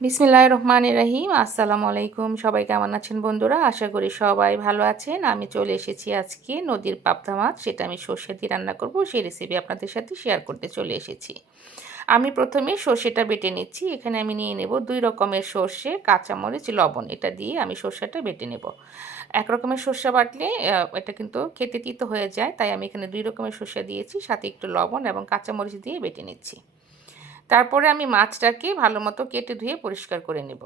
বিসমিল্লাহির রহমানির রহিম। আসসালামু আলাইকুম। সবাই কেমন আছেন বন্ধুরা? আশা করি সবাই ভালো আছেন। আমি চলে এসেছি আজকে নদীর পাবদা মাছ, সেটা আমি সর্ষে দিয়ে রান্না করব, সেই রেসিপি আপনাদের সাথে শেয়ার করতে চলে এসেছি। আমি প্রথমে সর্ষেটা বেটে নিচ্ছি। এখানে আমি নিয়ে নেব 2 রকমের সর্ষে, কাঁচামরিচ, লবণ। এটা দিয়ে আমি সর্ষেটা বেটে নেব। এক রকমের সর্ষে বাটলে এটা কিন্তু খেতে তিতো হয়ে যায়, তাই আমি এখানে 2 রকমের সর্ষে দিয়েছি, সাথে একটু লবণ এবং কাঁচামরিচ দিয়ে বেটে নিচ্ছি। তারপরে আমি মাছটাকে ভালো মতো কেটে ধুয়ে পরিষ্কার করে নেব।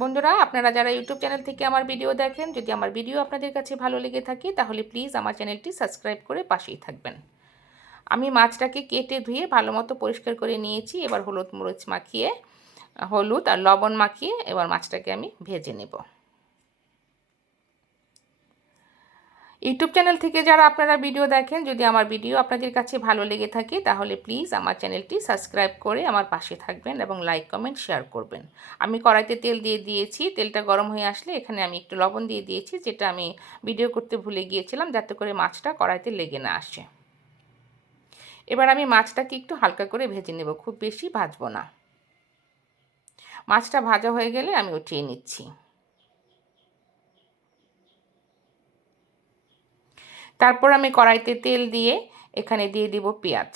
বন্ধুরা, আপনারা যারা ইউটিউব চ্যানেল থেকে আমার ভিডিও দেখেন, যদি আমার ভিডিও আপনাদের কাছে ভালো লেগে থাকে তাহলে প্লিজ আমার চ্যানেলটি সাবস্ক্রাইব করে পাশেই থাকবেন। আমি মাছটাকে কেটে ধুয়ে ভালো মতো পরিষ্কার করে নিয়েছি। এবার হলুদ আর লবণ মাখিয়ে এবার মাছটাকে আমি ভেজে নেব। ইউটিউব চ্যানেল থেকে যারা আপনারা ভিডিও দেখেন, যদি আমার ভিডিও আপনাদের কাছে ভালো লেগে থাকে তাহলে প্লিজ আমার চ্যানেলটি সাবস্ক্রাইব করে আমার পাশে থাকবেন এবং লাইক কমেন্ট শেয়ার করবেন। আমি কড়াইতে তেল দিয়ে দিয়েছি। তেলটা গরম হয়ে আসলে এখানে আমি একটু লবণ দিয়ে দিয়েছি, যেটা আমি ভিডিও করতে ভুলে গিয়েছিলাম, যাতে করে মাছটা কড়াইতে লেগে না আসে। এবার আমি মাছটাকে একটু হালকা করে ভেজে নেব, খুব বেশি ভাজবো না। মাছটা ভাজা হয়ে গেলে আমি উঠিয়ে নিচ্ছি। তারপর আমি কড়াইতে তেল দিয়ে এখানে দিয়ে দিব পেঁয়াজ।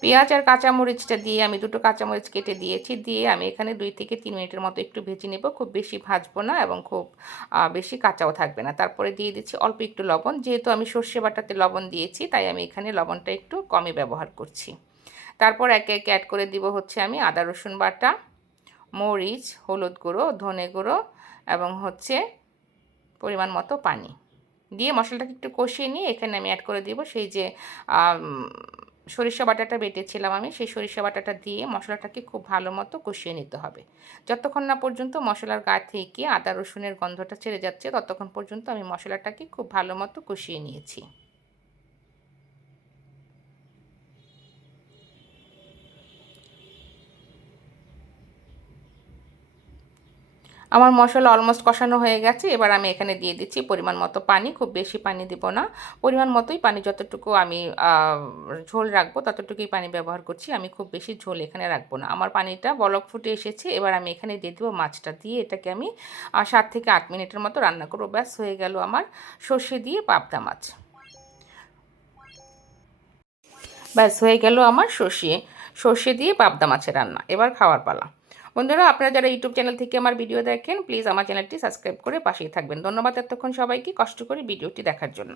পেঁয়াজ আর কাঁচামরিচটা দিয়ে আমি 2টো কাঁচামরিচ কেটে দিয়েছি, দিয়ে আমি এখানে 2 থেকে 3 মিনিটের মতো একটু ভেজে নেব। খুব বেশি ভাজবো না এবং খুব বেশি কাঁচাও থাকবে না। তারপরে দিয়ে দিচ্ছি অল্প একটু লবণ। যেহেতু আমি সর্ষে বাটাতে লবণ দিয়েছি, তাই আমি এখানে লবণটা একটু কমই ব্যবহার করছি। তারপর একে একে অ্যাড করে দিব হচ্ছে আমি আদা রসুন বাটা, মরিচ, হলুদ গুঁড়ো, ধনে গুঁড়ো এবং হচ্ছে পরিমাণ মতো পানি দিয়ে মশলাটাকে একটু কষিয়ে নিয়ে এখানে আমি অ্যাড করে দিব সেই যে সরিষা বাটাটা বেটেছিলাম আমি, সেই সরিষা বাটাটা দিয়ে মশলাটাকে খুব ভালো মতো কষিয়ে নিতে হবে। যতক্ষণ না পর্যন্ত মশলার গা থেকে আদা রসুনের গন্ধটা ছেড়ে যাচ্ছে, ততক্ষণ পর্যন্ত আমি মশলাটাকে খুব ভালো মতো কষিয়ে নিয়েছি। আমার মশলা অলমোস্ট কষানো হয়ে গেছে। এবার আমি এখানে দিয়ে দিচ্ছি পরিমাণ মতো পানি। খুব বেশি পানি দিব না, পরিমাণ মতোই পানি। যতটুকু আমি ঝোল রাখবো ততটুকুই পানি ব্যবহার করছি। আমি খুব বেশি ঝোল এখানে রাখবো না। আমার পানিটা বলক ফুটে এসেছে। এবার আমি এখানে দিয়ে দেবো মাছটা, দিয়ে এটাকে আমি 7 থেকে 8 মিনিটের মতো রান্না করবো। ব্যাস হয়ে গেল আমার সর্ষে দিয়ে পাবদা মাছ। ব্যাস হয়ে গেল আমার সর্ষে দিয়ে পাবদা মাছের রান্না। এবার খাওয়ার পালা। বন্ধুরা, আপনারা যারা ইউটিউব চ্যানেল থেকে আমার ভিডিও দেখেন, প্লিজ আমার চ্যানেলটি সাবস্ক্রাইব করে পাশেই থাকবেন। ধন্যবাদ এতক্ষণ সবাইকে কষ্ট করে ভিডিওটি দেখার জন্য।